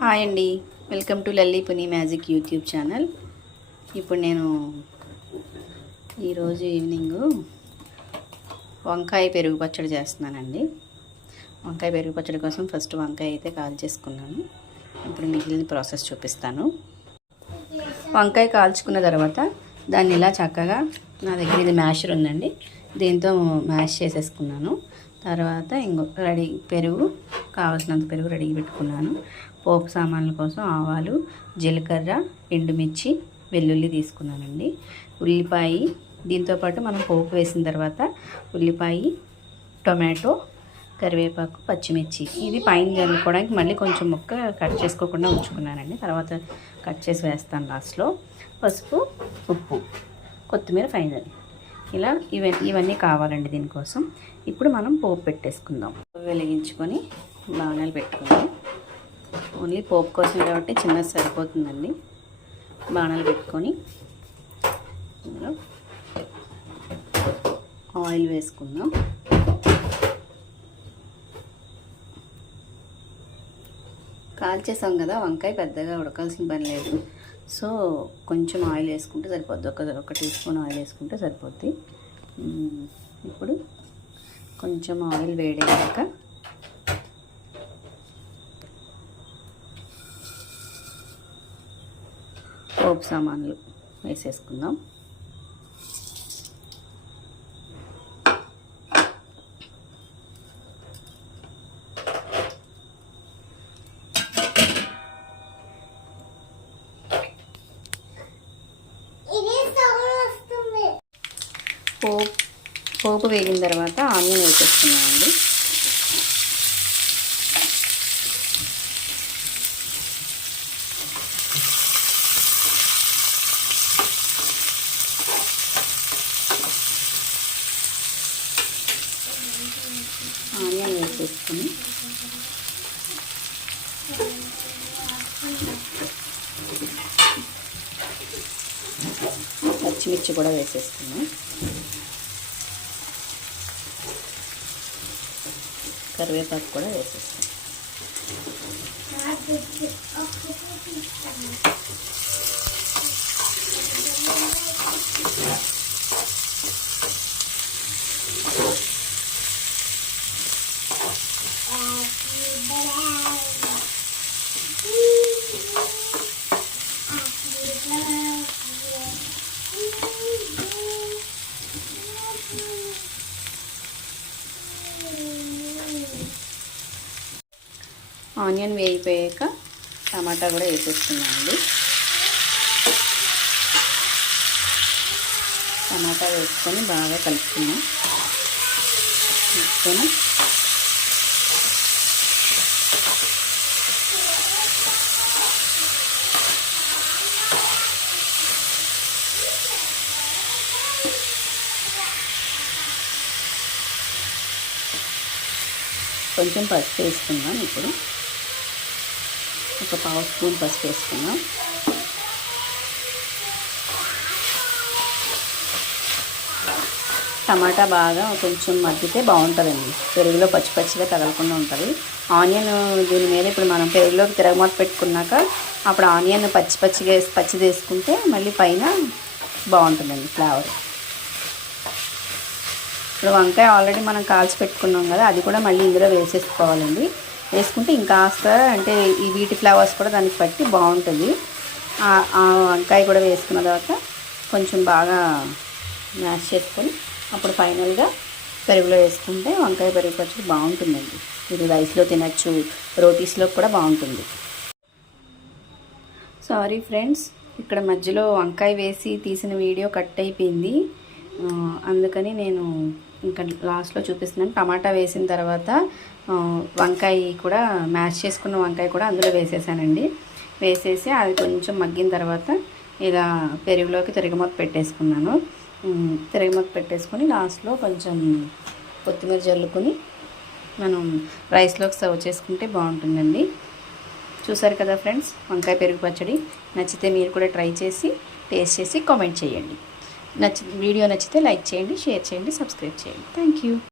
Hi అండి, welcome to Lalli Puni magic YouTube channel. ఇప్పుడు నేను ఈరోజు ఈవినింగ్ వంకాయ పెరుగు పచ్చడి చేస్తున్నానండి. వంకాయ పెరుగు పచ్చడి కోసం ఫస్ట్ వంకాయ అయితే కాల్చేసుకున్నాను. ఇప్పుడు మిగిలిన ప్రాసెస్ చూపిస్తాను. వంకాయ కాల్చుకున్న తర్వాత దాన్ని ఇలా చక్కగా, నా దగ్గర ఇది మ్యాషర్ ఉందండి, దీంతో మ్యాష్ చేసేసుకున్నాను. తర్వాత రెడీ పెరుగు, కావాల్సినంత పెరుగు రెడీ పెట్టుకున్నాను. పోపు సామాన్ల కోసం ఆవాలు, జీలకర్ర, ఎండుమిర్చి, వెల్లుల్లి తీసుకున్నానండి. ఉల్లిపాయ, దీంతోపాటు మనం పోపు వేసిన తర్వాత ఉల్లిపాయ, టొమాటో, కరివేపాకు, పచ్చిమిర్చి, ఇది పైన జల్లుకోవడానికి మళ్ళీ కొంచెం ముక్క కట్ చేసుకోకుండా ఉంచుకున్నానండి. తర్వాత కట్ చేసి వేస్తాను లాస్ట్లో. పసుపు, ఉప్పు, కొత్తిమీర ఫైనల్. ఇలా ఇవన్నీ కావాలండి దీనికోసం. ఇప్పుడు మనం పోపు పెట్టేసుకుందాం. వెలిగించుకొని బాణాలు పెట్టుకుందాం. ఓన్లీ పోపు కోసం కాబట్టి చిన్నది సరిపోతుందండి. బాణాలు పెట్టుకొని ఇందులో ఆయిల్ వేసుకుందాం. కాల్చేసాం కదా, వంకాయ పెద్దగా ఉడకాల్సిన పని లేదు. సో కొంచెం ఆయిల్ వేసుకుంటే సరిపోద్ది. ఒక టీ స్పూన్ ఆయిల్ వేసుకుంటే సరిపోద్ది. ఇప్పుడు కొంచెం ఆయిల్ వేడయ్యాక పోపు సామాన్లు వేసేసుకుందాం. పోపు వేగిన తర్వాత ఆనియన్ వేసేసుకున్నామండి. ఆనియన్ వేసేసుకుని పచ్చిమిర్చి కూడా వేసేసుకున్నాం. కరివేపాకు కూడా వేసేస్తాం. ఆనియన్ వేగిపోయాక టమాటా కూడా వేసేసుకున్నామండి. టమాటా వేసుకొని బాగా కలుపుకున్నాం. తీసుకొని కొంచెం పసుపు వేసుకున్నాం. ఇప్పుడు ఒక పావు స్పూన్ పసుపు వేసుకున్నాం. టమాటా బాగా కొంచెం మగ్గితే బాగుంటుందండి. పెరుగులో పచ్చి పచ్చిగా తగలకుండా ఉంటుంది. ఆనియన్ దీని మీద ఇప్పుడు మనం పెరుగులోకి తిరగమాత పెట్టుకున్నాక అప్పుడు ఆనియన్ పచ్చిది వేసుకుంటే మళ్ళీ పైన బాగుంటుందండి ఫ్లేవర్. ఇప్పుడు వంకాయ ఆల్రెడీ మనం కాల్చి పెట్టుకున్నాం కదా, అది కూడా మళ్ళీ ఇందులో వేసేసుకోవాలండి. వేసుకుంటే ఇంకాస్త అంటే ఈ వీటి ఫ్లేవర్స్ కూడా దానికి పట్టి బాగుంటుంది. ఆ వంకాయ కూడా వేసుకున్న తర్వాత కొంచెం బాగా మ్యాష్ చేసుకొని అప్పుడు ఫైనల్గా పెరుగులో వేసుకుంటే వంకాయ పెరుగు పచ్చడి బాగుంటుందండి. ఇది రైస్లో తినచ్చు, రోటీస్లో కూడా బాగుంటుంది. సారీ ఫ్రెండ్స్, ఇక్కడ మధ్యలో వంకాయ వేసి తీసిన వీడియో కట్ అయిపోయింది. అందుకని నేను ఇంకా లాస్ట్లో చూపిస్తున్నాను. టమాటా వేసిన తర్వాత వంకాయ కూడా మ్యాష్ చేసుకున్న వంకాయ కూడా అందులో వేసేసానండి. వేసేసి అది కొంచెం మగ్గిన తర్వాత ఇలా పెరుగులోకి తిరగమూత పెట్టేసుకున్నాను. తిరగమూత పెట్టేసుకొని లాస్ట్లో కొంచెం కొత్తిమీర జల్లుకొని మనం రైస్లోకి సర్వ్ చేసుకుంటే బాగుంటుందండి. చూసారు కదా ఫ్రెండ్స్, వంకాయ పెరుగు పచ్చడి. నచ్చితే మీరు కూడా ట్రై చేసి టేస్ట్ చేసి కామెంట్ చేయండి. వీడియో నచ్చితే లైక్ చేయండి, షేర్ చేయండి, సబ్స్క్రైబ్ చేయండి. Thank you.